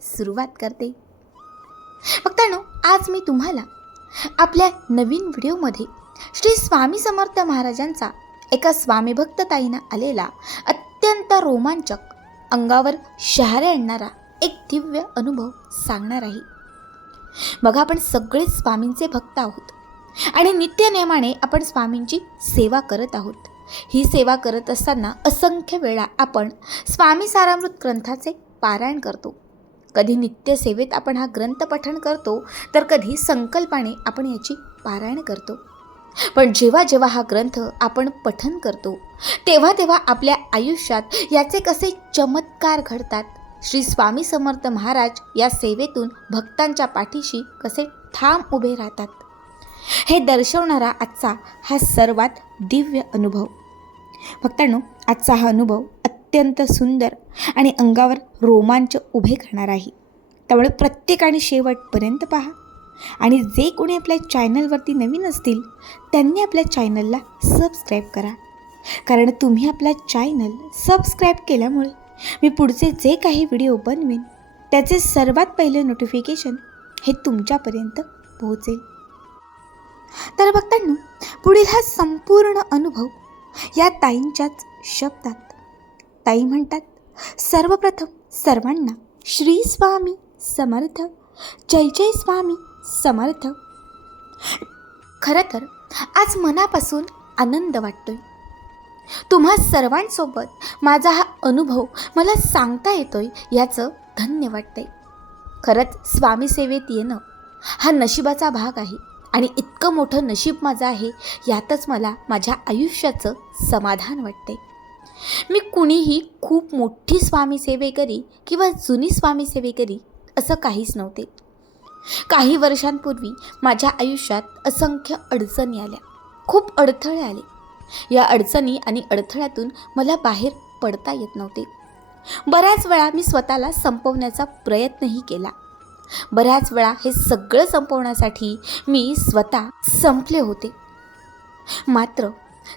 सुरुवात करते. बघतानो आज मी तुम्हाला आपल्या नवीन व्हिडिओमध्ये श्री स्वामी समर्थ महाराजांचा एका स्वामी ताईनं आलेला अत्यंत रोमांचक अंगावर शहारे आणणारा एक दिव्य अनुभव सांगणार आहे. बघा आपण सगळे स्वामींचे भक्त आहोत आणि नित्यनियमाने आपण स्वामींची सेवा करत आहोत. ही सेवा करत असताना असंख्य वेळा आपण स्वामी सारामृत ग्रंथाचे पारायण करतो. कधी नित्यसेवेत आपण हा ग्रंथ पठण करतो तर कधी संकल्पाने आपण याची पारायण करतो. पण जेव्हा जेव्हा हा ग्रंथ आपण पठन करतो तेव्हा तेव्हा आपल्या आयुष्यात याचे कसे चमत्कार घडतात? श्री स्वामी समर्थ महाराज या सेवेतून भक्तांच्या पाठीशी कसे ठाम उभे राहतात? हे दर्शवणारा आजचा हा सर्वात दिव्य अनुभव. भक्तांनो आजचा हा अनुभव अत्यंत सुंदर आणि अंगावर रोमांच उभे करणार आहे. त्यामुळे प्रत्येकाने शेवटपर्यंत पहा. आणि जे कोणी आपल्या चॅनलवरती नवीन असतील त्यांनी आपल्या चॅनलला सबस्क्राईब करा. कारण तुम्ही आपला चॅनल सबस्क्राईब केल्यामुळे मी पुढचे जे काही व्हिडिओ बनवेन त्याचे सर्वात पहिले नोटिफिकेशन हे तुमच्यापर्यंत पोहोचेल. तर बघताना पुढील हा संपूर्ण अनुभव या ताईंच्याच शब्दात ताई म्हणतात सर्वप्रथम सर्वांना श्री स्वामी समर्थ जय जय स्वामी समर्थ. खरं तर आज मनापासून आनंद वाटतोय. तुम्हा सर्वांसोबत माझा हा अनुभव मला सांगता येतोय याचं धन्य वाटतंय. खरंच स्वामी सेवेत येणं हा नशिबाचा भाग आहे आणि इतकं मोठं नशीब माझं आहे यातच मला माझ्या आयुष्याचं समाधान वाटते मी कुणीही खूप मोठी स्वामीसेवेकरी किंवा जुनी स्वामीसेवेकरी असं काहीच नव्हते. काही वर्षांपूर्वी माझ्या आयुष्यात असंख्य अडचणी आल्या. खूप अडथळे आले. या अडचणी आणि अडथळ्यातून मला बाहेर पडता येत नव्हते. बऱ्याच वेळा मी स्वतःला संपवण्याचा प्रयत्नही केला. बऱ्याच वेळा हे सगळं संपवण्यासाठी मी स्वतः संपले होते. मात्र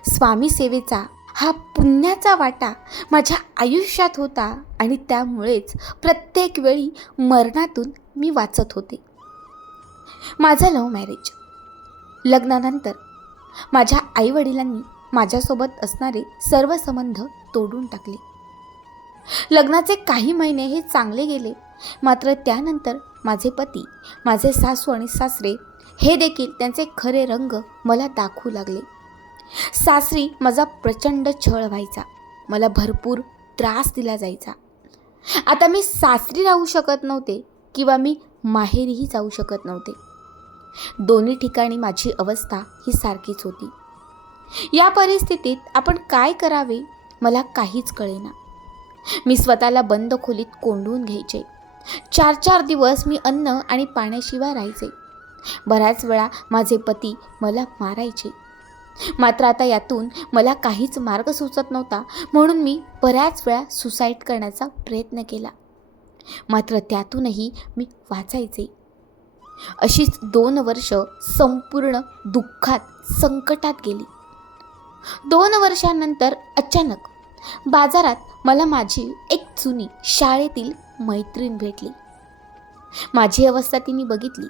स्वामी सेवेचा हा पुण्याचा वाटा माझ्या आयुष्यात होता आणि त्यामुळेच प्रत्येक वेळी मरणातून मी वाचत होते. माझं लव्ह मॅरेज लग्नानंतर माझ्या आईवडिलांनी माझ्यासोबत असणारे सर्व संबंध तोडून टाकले. लग्नाचे काही महिने हे चांगले गेले मात्र त्यानंतर माझे पती माझे सासू आणि सासरे हे देखील त्यांचे खरे रंग मला दाखवू लागले. सासरी माझा प्रचंड छळ व्हायचा. मला भरपूर त्रास दिला जायचा. आता मी सासरी राहू शकत नव्हते किंवा मी माहेरीही जाऊ शकत नव्हते. दोन्ही ठिकाणी माझी अवस्था ही सारखीच होती. या परिस्थितीत आपण काय करावे मला काहीच कळेना. मी स्वतःला बंद खोलीत कोंडून घ्यायचे. चार चार दिवस मी अन्न आणि पाण्याशिवाय राहायचे. बऱ्याच वेळा माझे पती मला मारायचे. मात्र आता यातून मला काहीच मार्ग सुचत नव्हता म्हणून मी बऱ्याच वेळा सुसाईड करण्याचा प्रयत्न केला. मात्र त्यातूनही मी वाचायचे. अशीच दोन वर्ष संपूर्ण दुःखात संकटात गेली. दोन वर्षांनंतर अचानक बाजारात मला माझी एक जुनी शाळेतील मैत्रीण भेटली. माझी अवस्था तिने बघितली.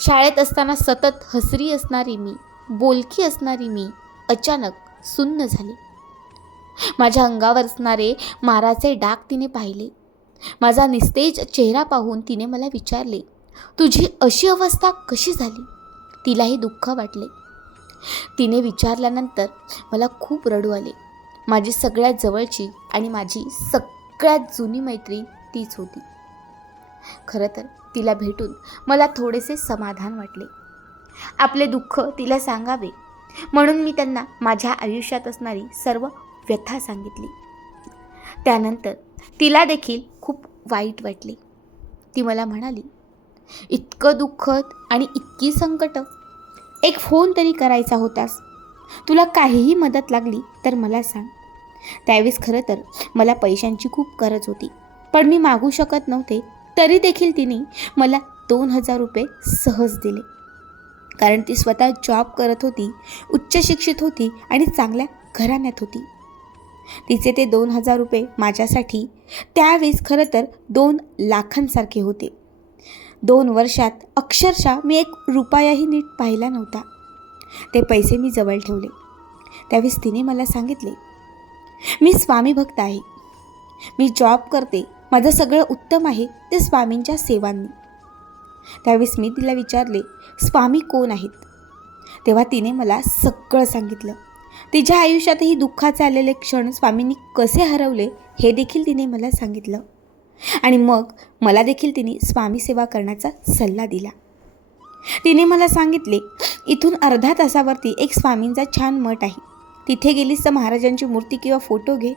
शाळेत असताना सतत हसरी असणारी मी बोलकी असणारी मी अचानक सुन्न झाली. माझ्या अंगावर असणारे माराचे डाग तिने पाहिले. माझा निस्तेज चेहरा पाहून तिने मला विचारले तुझी अशी अवस्था कशी झाली? तिलाही दुःख वाटले. तिने विचारल्यानंतर मला खूप रडू आले. माझी सगळ्यात जवळची आणि माझी सगळ्यात जुनी मैत्रीण तीच होती. खरं तर तिला भेटून मला थोडेसे समाधान वाटले. आपले दुःख तिला सांगावे. म्हणून मी त्यांना माझ्या आयुष्यात असणारी सर्व व्यथा सांगितली. त्यानंतर तिला देखील खूप वाईट वाटले. ती मला म्हणाली इतकं दुःखद आणि इतकी संकट एक फोन तरी करायचा होतास. तुला काहीही मदत लागली तर मला सांग. त्यावेळेस खरं तर मला पैशांची खूप गरज होती. पण मी मागू शकत नव्हते तरी देखील तिने मला दोन हजार रुपये सहज दिले. कारण ती स्वतः जॉब करत होती उच्च शिक्षित होती आणि चांगल्या घराण्यात होती. तिचे ते दोन हजार रुपये माझ्यासाठी त्यावेळेस खरं तर दोन लाखांसारखे होते. दोन वर्षात अक्षरशः मी एक रुपयाही नीट पाहिला नव्हता. ते पैसे मी जवळ ठेवले. त्यावेळेस तिने मला सांगितले मी स्वामी भक्त आहे. मी जॉब करते. माझं सगळं उत्तम आहे. ते स्वामींच्या सेवांनी. त्यावेळेस मी तिला विचारले स्वामी कोण आहेत? तेव्हा तिने मला सगळं सांगितलं. तिच्या आयुष्यातही दुःखाचे आलेले क्षण स्वामींनी कसे हरवले हे देखील तिने मला सांगितलं. आणि मग मला देखील तिने स्वामी सेवा करण्याचा सल्ला दिला. तिने मला सांगितले इथून अर्धा तासावरती एक स्वामींचा छान मठ आहे. तिथे गेलीस तर महाराजांची मूर्ती किंवा फोटो घे.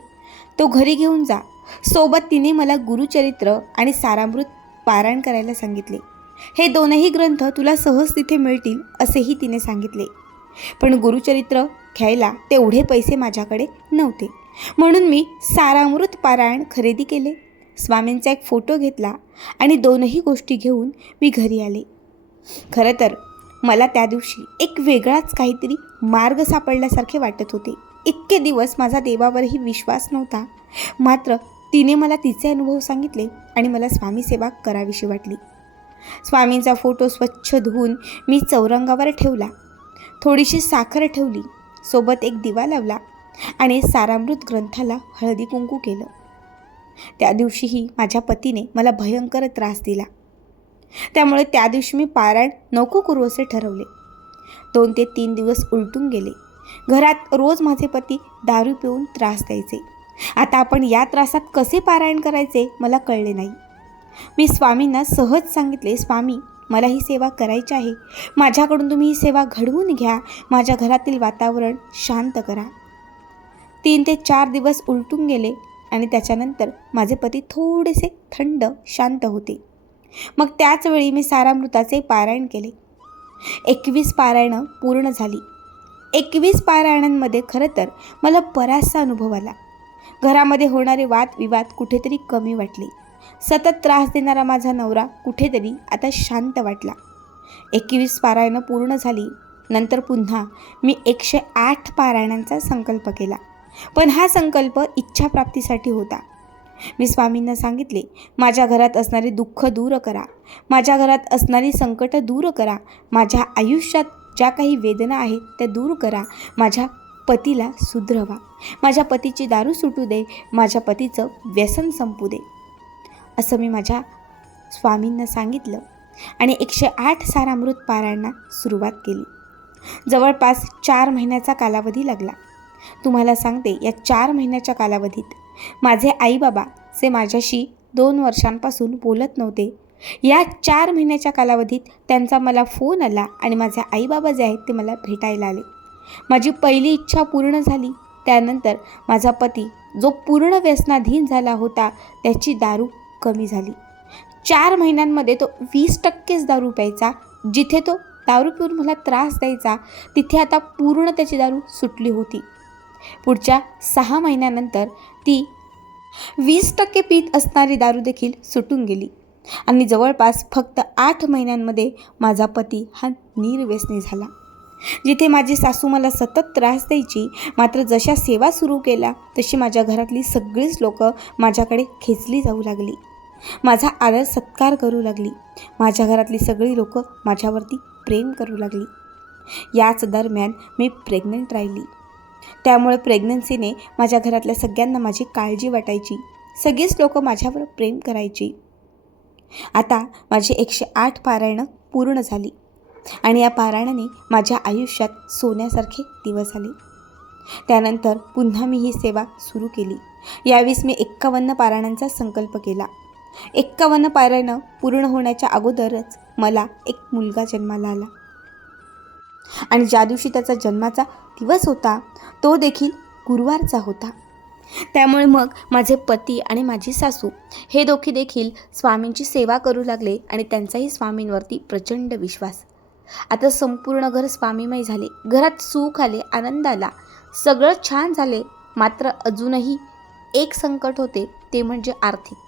तो घरी घेऊन जा. सोबत तिने मला गुरुचरित्र आणि सारामृत पारायण करायला सांगितले. हे दोनही ग्रंथ तुला सहज तिथे मिळतील असेही तिने सांगितले. पण गुरुचरित्र घ्यायला तेवढे पैसे माझ्याकडे नव्हते. म्हणून मी सारामृत पारायण खरेदी केले स्वामींचा एक फोटो घेतला आणि दोनही गोष्टी घेऊन मी घरी आले. खरं तर मला त्या दिवशी एक वेगळाच काहीतरी मार्ग सापडल्यासारखे वाटत होते. इतके दिवस माझा देवावरही विश्वास नव्हता. मात्र तिने मला तिचे अनुभव सांगितले आणि मला स्वामी सेवा करावीशी वाटली. स्वामींचा फोटो स्वच्छ धुवून मी चौरंगावर ठेवला. थोडीशी साखर ठेवली. सोबत एक दिवा लावला आणि सारामृत ग्रंथाला हळदी कुंकू केलं. त्या दिवशीही माझ्या पतीने मला भयंकर त्रास दिला. त्यामुळे त्या दिवशी मी पारायण नको करू असे ठरवले. दोन ते तीन दिवस उलटून गेले. घरात रोज माझे पती दारू पिऊन त्रास द्यायचे. आता आपण या त्रासात कसे पारायण करायचे मला कळले नाही. मी स्वामींना सहज सांगितले स्वामी मला ही सेवा करायची आहे. माझ्याकडून तुम्ही ही सेवा घडवून घ्या. माझ्या घरातील वातावरण शांत करा. तीन ते चार दिवस उलटून गेले आणि त्याच्यानंतर माझे पती थोडेसे थंड शांत होते. मग त्याचवेळी मी सारामृताचे पारायण केले. एकवीस पारायणं पूर्ण झाली. एकवीस पारायणांमध्ये खरं तर मला बराचसा अनुभव आला. घरामध्ये होणारे वादविवाद कुठेतरी कमी वाटले. सतत त्रास देणारा माझा नवरा कुठेतरी आता शांत वाटला. एकवीस पारायणं पूर्ण झाली. नंतर पुन्हा मी एकशे आठ पारायणांचा संकल्प केला. पण हा संकल्प इच्छाप्राप्तीसाठी होता. मी स्वामींना सांगितले माझ्या घरात असणारे दुःख दूर करा. माझ्या घरात असणारी संकट दूर करा. माझ्या आयुष्यात ज्या काही वेदना आहेत त्या दूर करा. माझ्या पतीला सुधरवा. माझ्या पतीची दारू सुटू दे. माझ्या पतीचं व्यसन संपू दे. असं मी माझ्या स्वामींना सांगितलं आणि एकशे आठ सारामृत पारायणना सुरुवात केली. जवळपास चार महिन्याचा कालावधी लागला. तुम्हाला सांगते या चार महिन्याच्या कालावधीत माझे आईबाबा जे माझ्याशी दोन वर्षांपासून बोलत नव्हते. या चार महिन्याच्या कालावधीत त्यांचा मला फोन आला आणि माझे आईबाबा जे आहेत ते मला भेटायला आले. माझी पहिली इच्छा पूर्ण झाली. त्यानंतर माझा पती जो पूर्ण व्यसनाधीन झाला होता त्याची दारू कमी झाली. चार महिन्यांमध्ये तो वीस टक्केच दारू प्यायचा. जिथे तो दारू पिऊन मला त्रास द्यायचा तिथे आता पूर्ण त्याची दारू सुटली होती. पुढच्या सहा महिन्यानंतर ती वीस टक्के पीत असणारी दारू देखील सुटून गेली. आणि जवळपास फक्त आठ महिन्यांमध्ये माझा पती हा निर्व्यसनी झाला. जिथे माझी सासू मला सतत त्रास द्यायची मात्र जशा सेवा सुरू केल्या तशी माझ्या घरातली सगळीच लोक माझ्याकडे खेचली जाऊ लागली. माझा आदर सत्कार करू लागली. माझ्या घरातली सगळी लोकं माझ्यावरती प्रेम करू लागली. याच दरम्यान मी प्रेग्नंट राहिली. त्यामुळे प्रेग्नन्सीने माझ्या घरातल्या सगळ्यांना माझी काळजी वाटायची. सगळीच लोक माझ्यावर प्रेम करायची. आता माझी एकशे आठ पारायणं पूर्ण झाली. आणि या पारायणाने माझ्या आयुष्यात सोन्यासारखे दिवस आले. त्यानंतर पुन्हा मी ही सेवा सुरू केली. यावेळीस मी एक्कावन्न पारायणांचा संकल्प केला. एक्कावन्न पारायणं पूर्ण होण्याच्या अगोदरच मला एक मुलगा जन्माला आला. आणि ज्या दिवशी त्याचा जन्माचा दिवस होता तो देखील गुरुवारचा होता. त्यामुळे मग माझे पती आणि माझी सासू हे दोघे देखील स्वामींची सेवा करू लागले आणि त्यांचाही स्वामींवरती प्रचंड विश्वास. आता संपूर्ण घर स्वामीमय झाले. घरात सुख आले आनंद आला. सगळं छान झाले. मात्र अजूनही एक संकट होते ते म्हणजे आर्थिक.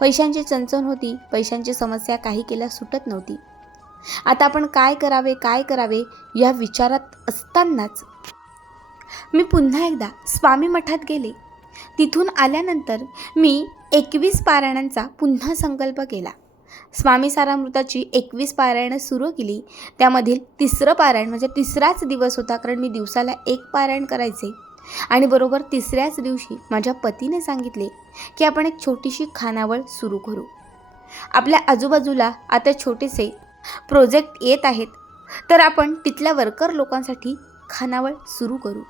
पैशांची चणचण होती. पैशांची समस्या काही केल्या सुटत नव्हती. आता आपण काय करावे काय करावे या विचारात असतानाच. मी पुन्हा एकदा स्वामी मठात गेले. तिथून आल्यानंतर मी एकवीस पारायणांचा पुन्हा संकल्प केला. स्वामी सारामृताची एकवीस पारायणं सुरू केली. त्यामधील तिसरं पारायण म्हणजे तिसराच दिवस होता कारण मी दिवसाला एक पारायण करायचे. आणि बरोबर तिसऱ्याच दिवशी माझ्या पतीने सांगितले की आपण एक छोटीशी खानावळ सुरू करू. आपल्या आजूबाजूला आता छोटेसे प्रोजेक्ट येत आहेत तर आपण तिथल्या वर्कर लोकांसाठी खानावळ सुरू करू.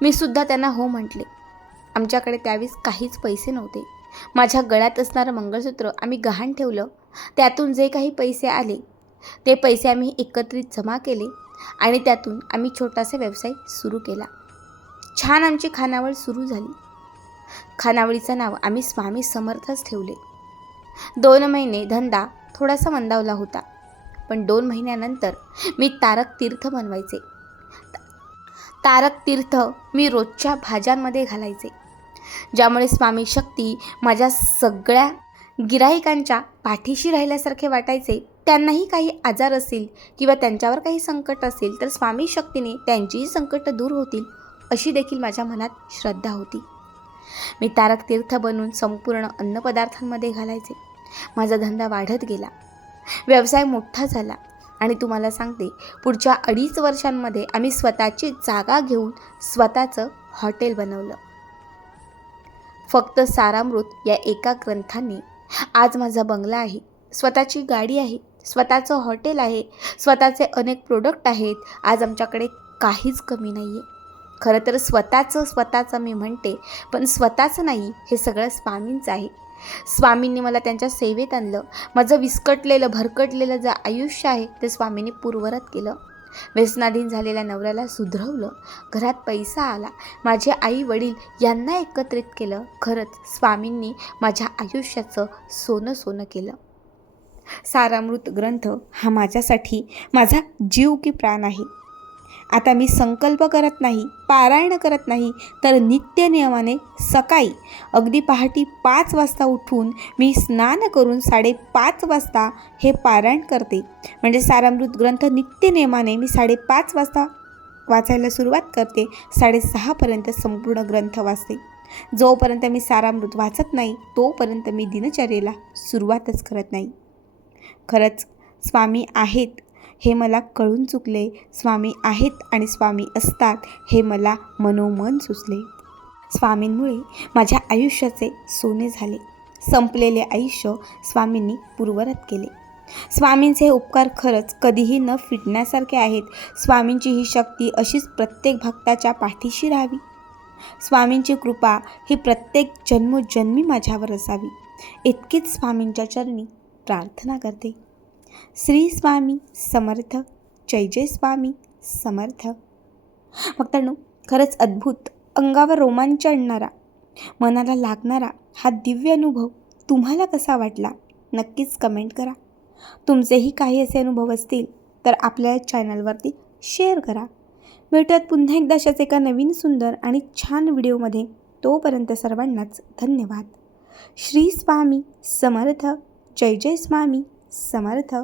मी सुद्धा त्यांना हो म्हटले. आमच्याकडे त्यावेळेस काहीच पैसे नव्हते. माझ्या गळ्यात असणारं मंगळसूत्र आम्ही गहाण ठेवलं. त्यातून जे काही पैसे आले ते पैसे आम्ही एकत्रित जमा केले आणि त्यातून आम्ही छोटासा व्यवसाय सुरू केला. छान आमची खानावळ सुरू झाली. खानावळीचं नाव आम्ही स्वामी समर्थच ठेवले. दोन महिने धंदा थोडासा मंदावला होता. पण दोन महिन्यानंतर मी तारक तीर्थ बनवायचे. तारक तीर्थ मी रोजच्या भाज्यांमध्ये घालायचे. ज्यामुळे स्वामी शक्ती माझ्या सगळ्या गिराहिकांच्या पाठीशी राहिल्यासारखे वाटायचे. त्यांनाही काही आजार असेल किंवा त्यांच्यावर काही संकट असेल तर स्वामी शक्तीने त्यांचीही संकट दूर होतील. अशी देखील माझ्या मनात श्रद्धा होती. मी तारक तीर्थ बनून संपूर्ण अन्नपदार्थांमध्ये घालायचे. माझा धंदा वाढत गेला. व्यवसाय मोठा झाला आणि तुम्हाला सांगते पुढच्या अडीच वर्षांमध्ये आम्ही स्वतःची जागा घेऊन स्वतःचं हॉटेल बनवलं. फक्त सारामृत या एका ग्रंथाने आज माझा बंगला आहे स्वतःची गाडी आहे स्वतःचं हॉटेल आहे स्वतःचे अनेक प्रोडक्ट आहेत आज आमच्याकडे काहीच कमी नाही आहे खरं तर स्वतःचं स्वतःचं मी म्हणते पण स्वतःचं नाही हे सगळं स्वामींचं आहे. स्वामींनी मला त्यांच्या सेवेत आणलं. माझं विस्कटलेलं भरकटलेलं जे आयुष्य आहे ते स्वामींनी पूर्वरत केलं. व्यसनाधीन झालेल्या नवऱ्याला सुधरवलं. घरात पैसा आला. माझे आई वडील यांना एकत्रित केलं. खरंच स्वामींनी माझ्या आयुष्याचं सोनं सोनं केलं. सारामृत ग्रंथ हा माझ्यासाठी माझा जीव की प्राण आहे. आता मी संकल्प करत नाही पारायण करत नाही तर नित्य नियमाने सकाळी अगदी पहाटे पाच वाजता उठून मी स्नान करून साडेपाच वाजता हे पारायण करते. म्हणजे सारामृत ग्रंथ नित्य नियमाने मी साडेपाच वाजता वाचायला सुरुवात करते साडेसहापर्यंत संपूर्ण ग्रंथ वाचते. जोपर्यंत मी सारामृत वाचत नाही तोपर्यंत मी दिनचर्येला सुरुवातच करत नाही. खरंच स्वामी आहेत हे मला कळून चुकले. स्वामी आहेत आणि स्वामी असतात हे मला मनोमन सुचले. स्वामींमुळे माझ्या आयुष्याचे सोने झाले. संपलेले आयुष्य स्वामींनी पूर्वरत केले. स्वामींचे उपकार खरंच कधीही न फिटण्यासारखे आहेत. स्वामींची ही शक्ती अशीच प्रत्येक भक्ताच्या पाठीशी राहावी. स्वामींची कृपा ही प्रत्येक जन्मोजन्मी माझ्यावर असावी. इतकीच स्वामींच्या चरणी प्रार्थना करते. श्री स्वामी समर्थ जय जय स्वामी समर्थ. भक्तांनो खरंच अद्भुत अंगावर रोमांच आणणारा मनाला लागणारा हा दिव्य अनुभव तुम्हाला कसा वाटला नक्कीच कमेंट करा. तुमचेही काही असे अनुभव असतील तर आपल्या चॅनलवरती शेअर करा. भेटूयात पुन्हा एकदा अशाच एका नवीन सुंदर आणि छान व्हिडिओमध्ये तोपर्यंत सर्वांनाच धन्यवाद. श्री स्वामी समर्थ जय जय स्वामी समर्थ